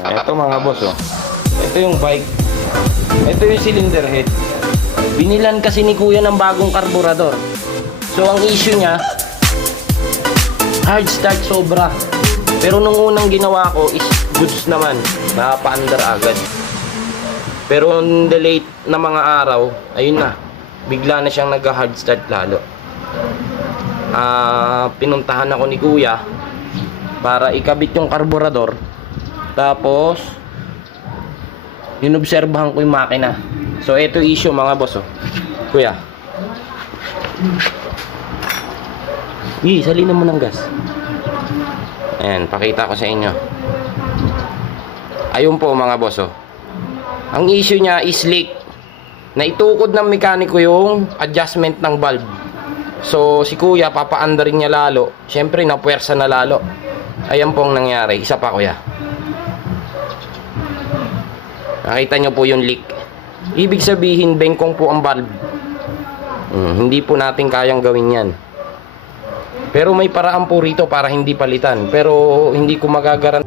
Ito mga boss, oh. Ito yung bike. Ito yung cylinder head. Binilan kasi ni kuya ng bagong karburador. So ang issue niya, hard start sobra. Pero nung unang ginawa ko is goods naman. Nakapa-under agad. Pero on the late na mga araw, ayun na. Bigla na siyang nag-hard start lalo. Pinuntahan ako ni kuya para ikabit yung karburador. Tapos inobserbahan ko yung makina. So ito issue mga boss, oh. Kuya, salinin mo ng gas. Ayan, pakita ko sa inyo. Ayun po mga boss, oh. Ang issue niya is leak. Naitukod ng mekaniko yung adjustment ng valve. So si kuya papa-underin niya lalo. Siyempre napuwersa na lalo. Ayan po ang nangyari. Isa pa kuya. Nakita nyo po yung leak. Ibig sabihin bengkong po ang valve. Hindi po natin kayang gawin yan. Pero may paraan po rito para hindi palitan. Pero hindi ko magagaran.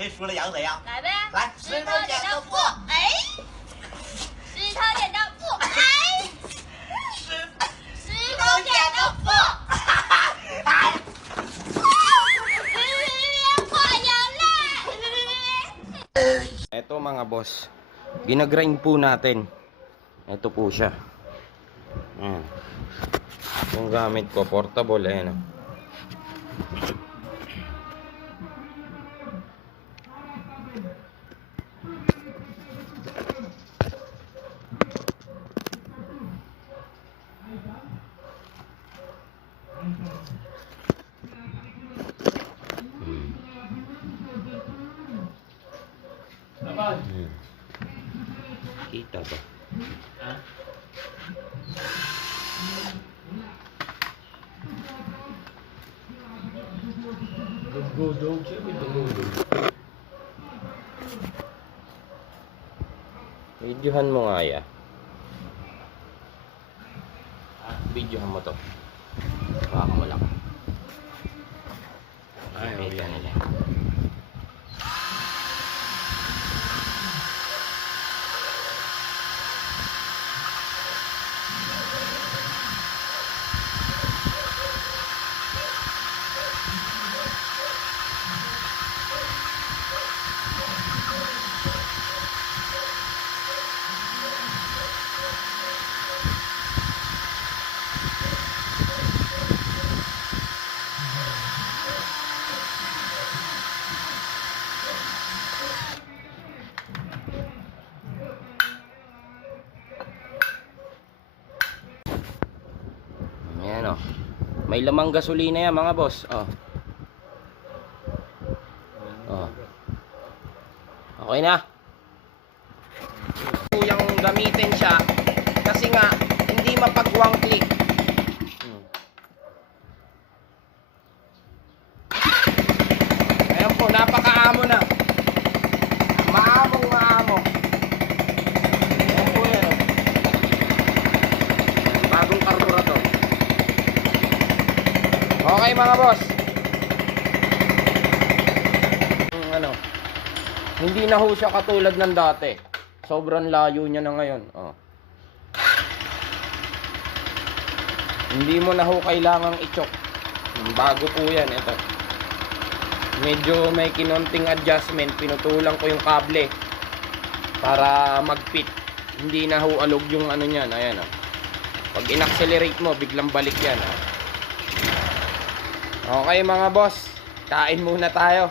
谁输了羊贼呀？来呗！来，石头剪刀布，哎，石头剪刀布，哎，石头剪刀布，哎，破羊啦！ Ito mga boss, ginagrind po natin. Ito po siya. Ayan. Yung gamit ko, portable. Ayan. Kita ba? Videohan mo nga ya. Videohan mo to. Baka mo lang. Ay, okay nila. Ayan, oh. May lamang gasolina yan mga boss. Oh. Oh. Okay na. Yung gamitin siya kasi nga hindi mapag-one click. Ayan po, napakaamo na. Maamong maamo. Ayan po yan, oh. Bagong karburador. Okay mga boss. Hindi na ho siya katulad ng dati. Sobrang layo niya na ngayon. Oh. Hindi mo na ho kailangang i-choke. Bago po yan. Ito. Medyo may kinonting adjustment. Pinutulang ko yung kable para mag-fit. Hindi na ho alog yung ano niyan. Ayan, oh. Pag in-accelerate mo, biglang balik yan. Oh. Okay mga boss, kain muna tayo.